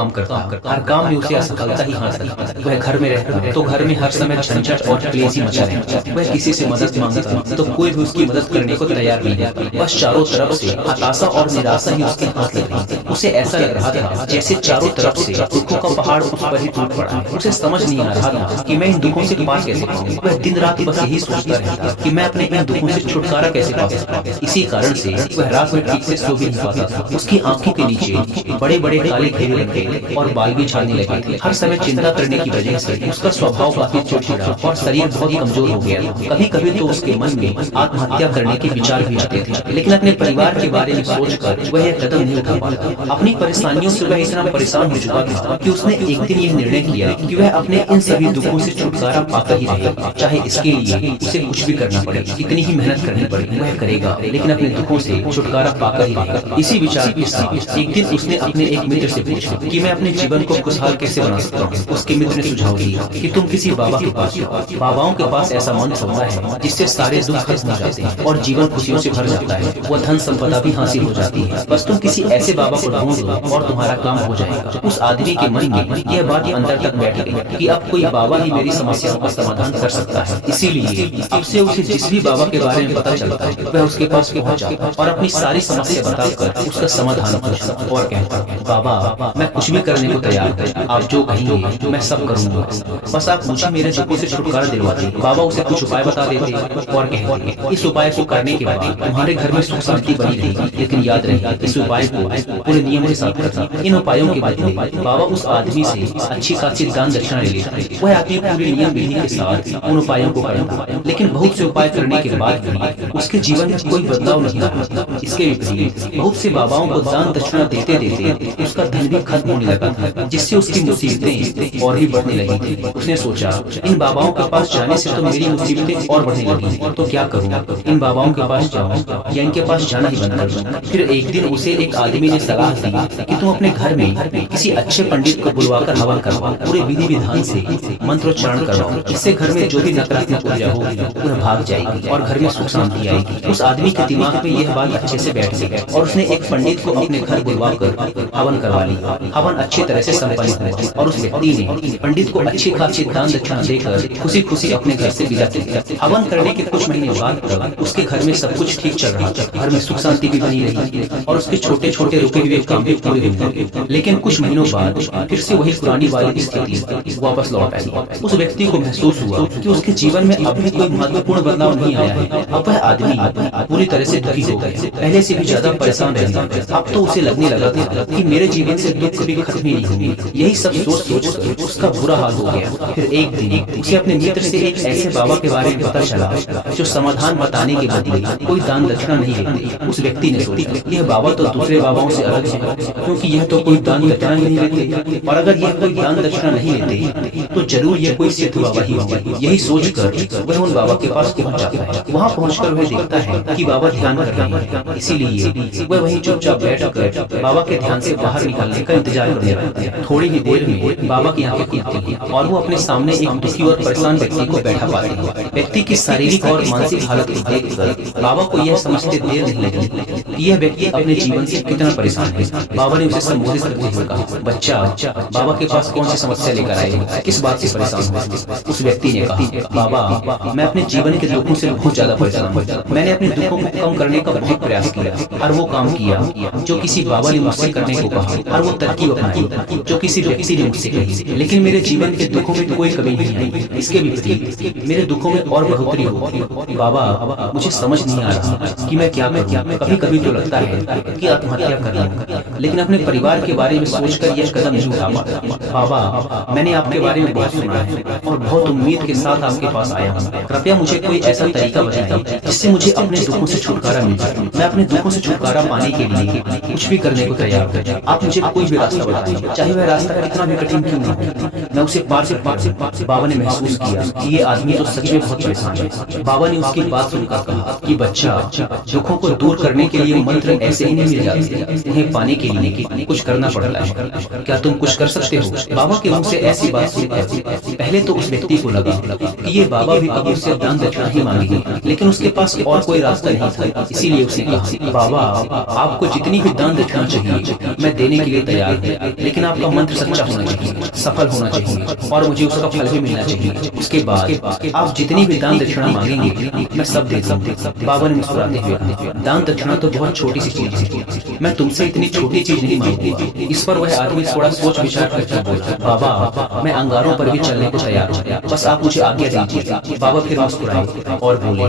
काम करता, हर काम में उसे असफलता ही हाथ लगती। वह घर में रहता तो घर में हर समय झंझट और क्लेश मचा रहता। वह किसी से मदद मांगता तो कोई भी उसकी मदद करने को तैयार नहीं था। बस चारों तरफ से हताशा और निराशा ही उसके हाथ लग रही थी। उसे ऐसा लग रहा था जैसे चारों तरफ से दुखों का पहाड़ उस पर ही टूट पड़ा है। उसे समझ नहीं आ रहा था कि मैं इन दुखों से पार कैसे पाऊं। वह दिन रात बस यही सोचता रहता कि मैं अपने इन दुखों से छुटकारा कैसे पा सकता। इसी कारण से वह रात में ठीक से सो भी नहीं पाता था। उसकी आंखों के नीचे बड़े बड़े काले घेरे लग गए और बाल भी झड़ने लगे थे। हर समय चिंता करने की वजह से उसका स्वभाव काफी चिड़चिड़ा और शरीर बहुत कमजोर हो गया। कभी कभी तो उसके मन में आत्महत्या करने के विचार भी आते थे, लेकिन अपने परिवार के बारे में सोचकर वह यह कदम नहीं उठा पाता। अपनी परेशानियों से वह इतना परेशान हो चुका था कि उसने एक दिन यह निर्णय किया कि वह अपने इन सभी दुखों से छुटकारा पाकर ही रहेगा, चाहे इसके लिए उसे कुछ भी करना पड़े, कितनी ही मेहनत करनी पड़े वह करेगा, लेकिन अपने दुखों से छुटकारा पाकर ही रहेगा। इसी विचार के साथ एक दिन उसने अपने एक मित्र से पूछा कि मैं अपने जीवन को खुशहाल कैसे बना सकता हूँ। उसके मित्र ने सुझाव दिया कि तुम किसी बाबा के पास जाओ। बाबाओं के पास ऐसा मंत्र होता है जिससे सारे दुख खत्म हो जाते हैं और जीवन खुशियों से भर जाता है। वह धन संपदा भी हासिल हो जाती है। बस तुम किसी ऐसे बाबा को ढूंढ लो और तुम्हारा काम हो जाएगा। उस आदमी के मन में यह बात अंदर तक बैठ गई कि अब कोई बाबा ही मेरी समस्याओं का समाधान कर सकता है। इसीलिए अब से उसे जिस भी बाबा के बारे में पता चलता है वह उसके पास पहुंच जाता और अपनी सारी समस्या बताकर उसका समाधान पूछता और कहता, बाबा मैं कुछ भी करने को तैयार हूँ, आप जो कहेंगे मैं सब करूंगा, बस आप मुझे मेरे दुखों से छुटकारा दिलवा दें। बाबा उसे कुछ उपाय बता देते और कहते, इस उपाय को करने के बाद तुम्हारे घर में सुख शांति बनी रहेगी, लेकिन याद रहे इस उपाय को पूरे नियम के साथ करना। इन उपायों के बदले बाबा उस आदमी से अच्छी खासी दान दक्षिणा ले लेता है। वह अपनी पूरी नियम विधि के साथ उन उपायों को करता, लेकिन बहुत से उपाय करने के बाद भी उसके जीवन में कोई बदलाव नहीं आता। इसके विपरीत बहुत से बाबाओं को दान दक्षिणा देते देते उसका धन भी खत्म होने लगा था, जिससे उसकी मुसीबतें और भी बढ़ने लगी थी। उसने सोचा, इन बाबाओं के पास जाने से तो मेरी मुसीबतें और बढ़ने लगी, तो क्या करूँ, इन बाबाओं के पास जाऊँ या इनके पास जाना ही बंद कर दूँ। फिर एक दिन उसे एक आदमी ने सलाह दी कि तुम अपने घर में किसी अच्छे पंडित को बुलवाकर हवन करवाओ, पूरे विधि विधान से मंत्रोच्चारण करवाओ। इससे घर में जो भी नकारात्मक ऊर्जा होगी वह भाग जाएगी और घर में सुख शांति आएगी। उस आदमी के दिमाग में यह बात अच्छे से बैठ गई और उसने एक पंडित को अपने घर बुलवाकर हवन करवा लिया। हवन अच्छी तरह से संपन्न हुआ और उस व्यक्ति ने पंडित को अच्छी खासी दान दक्षिणा देकर खुशी खुशी अपने घर से विदा किया। हवन करने के कुछ महीने बाद तक उसके घर में सब कुछ ठीक चल रहा था। घर में सुख शांति भी बनी रही और उसके छोटे छोटे रुके हुए काम भी पूरे हुए। लेकिन कुछ महीनों बाद फिर से वही पुरानी वाली स्थिति वापस लौट आई। उस व्यक्ति को महसूस हुआ कि उसके जीवन में अब भी कोई महत्वपूर्ण बदलाव नहीं आया है। अब वह आदमी पूरी तरह से दुखी हो गया, पहले से भी ज्यादा परेशान रहता। अब तो उसे लगने लगा था कि मेरे जीवन से दुख कभी खत्म ही नहीं होंगे। यही सब सोच सोच उसका बुरा हाल हो गया। फिर एक दिन उसे अपने मित्र से एक ऐसे बाबा के बारे में पता चला जो समाधान बताने के बदले कोई दान दक्षिणा नहीं लेते। उस व्यक्ति ने सोचा, यह बाबा तो दूसरे बाबाओं से अलग है, क्योंकि यह तो कोई दान दक्षिणा नहीं लेते, और अगर यह कोई दान दक्षिणा नहीं लेते तो जरूर यह कोई सिद्ध बाबा ही होगा। यही सोचकर वह उन बाबा के पास पहुंच जाता है। वहां पहुंचकर वह देखता है कि बाबा ध्यान कर रहे हैं, इसीलिए वह वहीं चुपचाप बैठकर बाबा के ध्यान से बाहर निकलने का इंतजार करने लगता है। थोड़ी ही देर में बाबा की आंखें खुलती हैं और वो अपने सामने एक दुखी और परेशान व्यक्ति को बैठा पाते हैं। व्यक्ति की शारीरिक और मानसिक हालत को देखकर बाबा को यह समझते देर नहीं लगी कि यह व्यक्ति अपने जीवन से कितना परेशान है। बाबा ने उसे संबोधित करते हुए कहा, बच्चा बाबा के पास कौन सी समस्या लेकर आए, किस बात से परेशान हो? उस व्यक्ति ने कहा, बाबा मैं अपने जीवन के दुखों से बहुत ज्यादा परेशान हूँ। मैंने अपने दुखों को कम करने का बहुत प्रयास किया, हर वो काम किया जो किसी बाबा ने मुझसे करने को कहा, हर वो तरकीब अपनाई जो किसी व्यक्ति ने मुझसे कही, लेकिन मेरे जीवन के दुखों में कोई कमी नहीं आई। इसके विपरीत मेरे दुखों में और बढ़ोतरी हो। बाबा मुझे समझ नहीं आ रहा कि मैं क्या करूं। कभी कभी तो लगता है कि आत्महत्या कर लूं, लेकिन अपने परिवार के बारे में सोचकर यह कदम नहीं उठा पाता। बाबा मैंने आपके बारे में बहुत सुना है और बहुत उम्मीद के साथ आपके पास आया हूँ। कृपया मुझे कोई ऐसा तरीका बताइए जिससे मुझे अपने दुखों से छुटकारा मिल जाए। मैं अपने दुखों से छुटकारा पाने के लिए कुछ भी करने को तैयार हूँ। आप मुझे कोई भी रास्ता बताइए, चाहे वह रास्ता कितना भी कठिन क्यों न हो, मैं उसे पार से पार से पार से। बाबा ने महसूस किया कि ये आदमी तो सच में बहुत परेशान है। बाबा ने उसकी बात सुनकर कहा कि बच्चा दुखों को दूर करने के लिए मंत्र ऐसे ही नहीं मिल जाते, उन्हें पाने के लिए कुछ करना पड़ता है। क्या तुम कुछ कर सकते हो? बाबा के मुंह से ऐसी बात सुनकर पहले तो उस व्यक्ति को लगा कि ये बाबा भी अब उससे दान दक्षिणा ही मांगेंगे, लेकिन उसके पास और कोई रास्ता नहीं था। इसीलिए उसने कहा, बाबा आपको जितनी भी दान दक्षिणा चाहिए मैं देने के लिए तैयार हूँ, तैयार, लेकिन आपका मंत्र सच्चा होना चाहिए, सफल होना चाहिए और मुझे उसका फल भी मिलना चाहिए। उसके बाद आप जितनी भी दान दक्षिणा मांगेंगे मैं सब दे दूंगा। बाबा ने मुस्कुराते हुए कहा, दान दक्षिणा तो बहुत छोटी सी चीज है, मैं तुमसे इतनी छोटी चीज नहीं मांगूंगा। इस पर वह आदमी थोड़ा सोच विचार करके बोला, बाबा मैं अंगारों पर भी चलने को तैयार हूँ, बस आप मुझे आज्ञा दीजिए। बाबा फिर मुस्कुराए और बोले,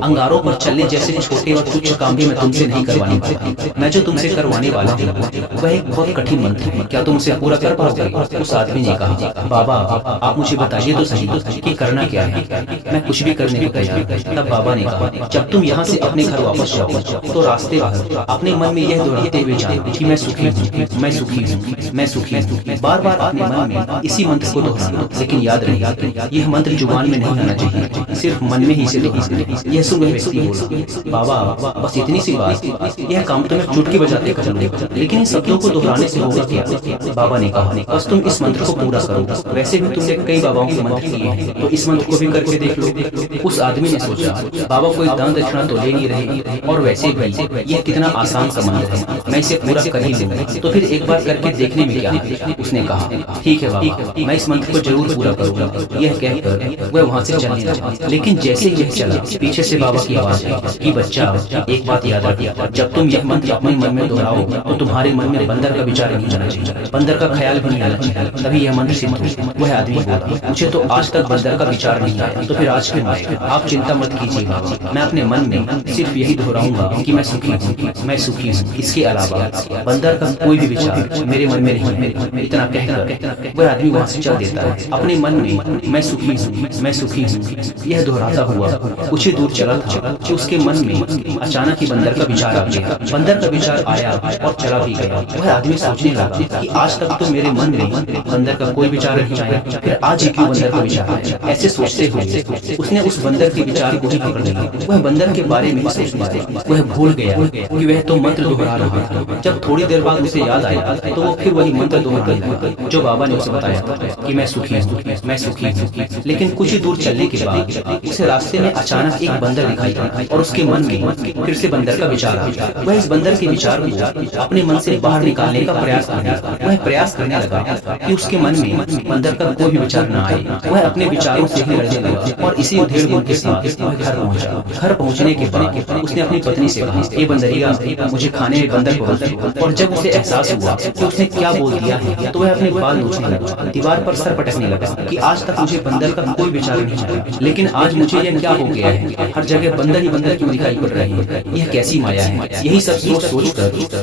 अंगारों पर चलने जैसे छोटे और तुच्छ काम भी मैं तुमसे नहीं करवाने वाला। मैं जो तुमसे करवाने वाला हूँ वह एक बहुत कठिन मंत्र है, क्या तुम उसे पूरा कर पाओगे? उस आदमी ने कहा, बाबा आप मुझे बताइए तो सही कि करना क्या है, मैं कुछ भी करने को तैयार। तब बाबा ने कहा, जब तुम यहाँ से अपने घर वापस जाओ तो रास्ते भर अपने मन में यह दोहराते हुए जाओ कि मैं सुखी हूँ, मैं सुखी हूँ, मैं सुखी हूँ। बार बार अपने मन में इसी मंत्र को दोहराना, लेकिन याद रहे यह मंत्र जुबान में नहीं आना चाहिए, सिर्फ मन में ही से दोहराना। यह सुन वह व्यक्ति बोला, बाबा बस इतनी सी बात, यह काम तो मैं चुटकी बजाते कर लूंगा, लेकिन इन शब्दों को दोहराने से होगा क्या? बाबा ने कहा, बस तुम इस मंत्र को पूरा करो, वैसे भी तुमने कई बाबाओं के मंत्र किए हैं, तो इस मंत्र को भी करके देख लो। उस आदमी ने सोचा, बाबा कोई दान दक्षिणा तो ले नहीं रहे और वैसे भी यह कितना आसान सा मंत्र है, मैं इसे पूरा कर ही लूंगा, तो फिर एक बार करके देखने में क्या है। उसने कहा, ठीक है बाबा, मैं इस मंत्र को जरूर पूरा करूंगा। यह कहकर वह वहां से चलने लगा, लेकिन जैसे यह चला पीछे से बाबा की आवाज आई कि बच्चा एक बात याद रखिए, जब तुम यह मंत्र अपने मन में दोहराओ तो तुम्हारे मन में बंदर का विचार नहीं आना चाहिए, बंदर का ख्याल भी नहीं आना चाहिए, तभी यह मंत्र सिद्ध हो। वह आदमी बोला, मुझे तो आज तक बंदर का विचार नहीं आया, तो फिर आज क्यों आएगा? आप चिंता मत कीजिए बाबा, मैं अपने मन में सिर्फ यही दोहराऊंगा कि मैं सुखी हूँ, मैं सुखी हूँ, इसके अलावा बंदर का कोई भी विचार मेरे मन में नहीं। इतना कहकर वह आदमी वहां से चल देता है, अपने मन में मैं सुखी हूँ, मैं सुखी हूँ यह दोहराता हुआ कुछ ही दूर चला था कि उसके मन में अचानक ही बंदर का विचार आ गया। बंदर का विचार आया और चला भी गया। वह आदमी सोचने लगा कि आज तक तो मेरे मन में बंदर का कोई विचार नहीं आया, फिर आज ही क्यों बंदर का विचार आया? ऐसे सोचते हुए उसने उस बंदर के विचार को ही पकड़ लिया। वह बंदर के बारे में सोचने लगा, वह भूल गया कि वह तो मंत्र दोहरा रहा था। जब थोड़ी देर बाद उसे याद आया तो वो फिर वही मंत्र दोहराने लगा जो बाबा ने उसे बताया था कि मैं सुखी हूँ, मैं सुखी हूँ। लेकिन कुछ ही दूर चलने के बाद उसे रास्ते में अचानक एक बंदर दिखाई पड़ा और उसके मन में फिर से बंदर का विचार आ गया। वह इस बंदर के विचार को अपने मन से बाहर निकालने का प्रयास करने लगा। वह प्रयास करने लगा कि उसके मन में बंदर का कोई भी विचार न आए। वह अपने विचारों से ही लड़ने लगा और इसी उधेड़-बुन के साथ वह घर पहुंचा। घर पहुंचने के बाद उसने अपनी पत्नी से कहा, ए बंदरिया, मुझे खाने में बंदर को रोक दो। और जब उसे एहसास हुआ कि उसने क्या बोल दिया है तो वह अपने बाल नोचने लगा, दीवार पर सर पटकने लगा कि आज तक मुझे बंदर का कोई विचार नहीं आया, लेकिन आज मुझे यह क्या हो गया है? हर जगह बंदर ही बंदर क्यों दिखाई पड़ रही है? यह कैसी माया है? यही सब सोच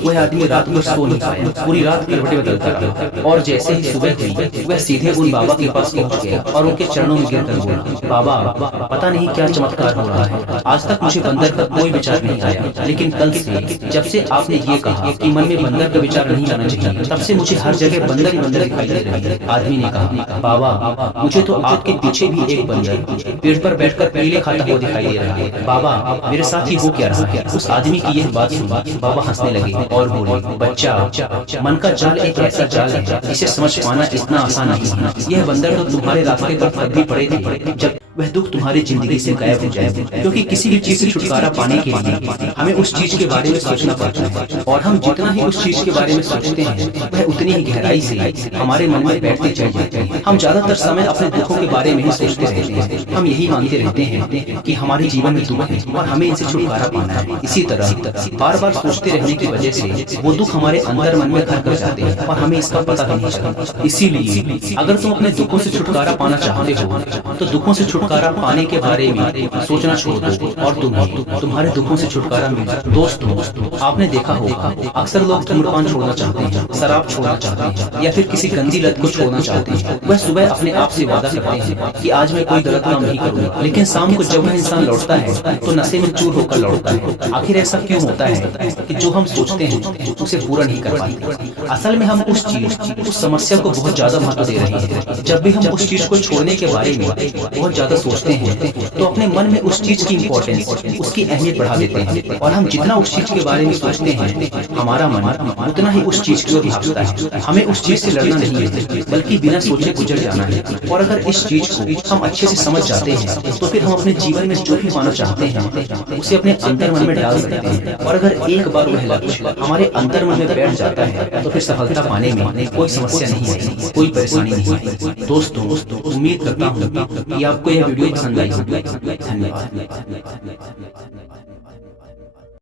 वह आदमी रात भर सो नहीं पाया, पूरी रात करवटें बदलता रहा। और जैसे ही सुबह हुई वह सीधे उन बाबा के पास पहुंच गया और उनके चरणों में गिरकर बोला, बाबा पता नहीं क्या चमत्कार हो रहा है, आज तक मुझे बंदर का कोई विचार नहीं आया, लेकिन कल से जब से आपने ये कहा कि मन में बंदर का विचार नहीं आना चाहिए, तब से मुझे हर जगह बंदर ही बंदर दिखाई दे रही है। आदमी ने कहा, बाबा मुझे तो आपके पीछे भी एक बंदर पेड़ पर बैठकर केले खाता हुआ दिखाई दे रहा है, बाबा मेरे साथ ही हो क्या रहा है? उस आदमी की यह बात सुन बाबा हंसने लगे और बोले, बच्चा मन का जाल एक ऐसा जाल है जिसे समझ पाना इतना आसान नहीं है। यह बंदर तो तुम्हारे रास्ते पर तब भी पड़े थे जब वह दुख तुम्हारी जिंदगी से गायब हो जाए, क्योंकि किसी भी चीज से छुटकारा पाने के लिए हमें उस चीज के बारे में सोचना पड़ता है, और हम जितना ही उस चीज के बारे में सोचते हैं वह उतनी ही गहराई से हमारे मन में बैठते चले जाते हैं। हम ज्यादातर समय अपने दुखों के बारे में ही सोचते रहते हैं, हम यही मानते रहते हैं कि हमारे जीवन में दुख है और हमें इनसे छुटकारा पाना है। इसी तरह बार बार सोचते रहने की वजह से वो दुख हमारे अंदर मन में घर कर जाते हैं और हमें इसका पता भी नहीं चलता। इसीलिए अगर तुम अपने दुखों से छुटकारा पाना चाहते हो तो दुखों से छुटकारा पाने के बारे में सोचना छोड़ दो और तुम्हारे दुखों से छुटकारा मिल जाए। दोस्तों आपने देखा होगा अक्सर लोग धूम्रपान छोड़ना चाहते हैं, शराब छोड़ना चाहते हैं या फिर किसी गंदी लत को छोड़ना चाहते हैं। वह सुबह अपने आप से वादा करते हैं कि आज मैं कोई गलत काम नहीं करूंगा, लेकिन शाम को जब वह इंसान लौटता है तो नशे में चूर होकर लौटता है। आखिर ऐसा क्यों होता है कि जो हम सोचते हैं उसे पूरा नहीं कर पाते? असल में हम उस समस्या को बहुत ज्यादा महत्व दे रहे हैं। जब भी हम उस चीज को छोड़ने के बारे में बहुत ज्यादा सोचते हैं तो अपने मन में उस चीज की इम्पोर्टेंस, उसकी अहमियत बढ़ा देते हैं। और हम जितना उस चीज के बारे में सोचते हैं, हमारा मन उतना ही उस चीज की ओर भागता है। हमें उस चीज से लड़ना नहीं है, बल्कि बिना सोचे गुजर जाना है। और अगर इस चीज को हम अच्छे से समझ जाते हैं तो फिर हम अपने जीवन में जो भी पाना चाहते हैं उसे अपने अंतर मन में डाल सकते हैं। और अगर एक बार वह लक्ष्य हमारे अंतर मन में बैठ जाता है तो फिर सफलता पाने में कोई समस्या नहीं है, कोई परेशानी नहीं है। दोस्तों, उम्मीद करता हूँ कि आपको यह वीडियो पसंद आई होगी। धन्यवाद।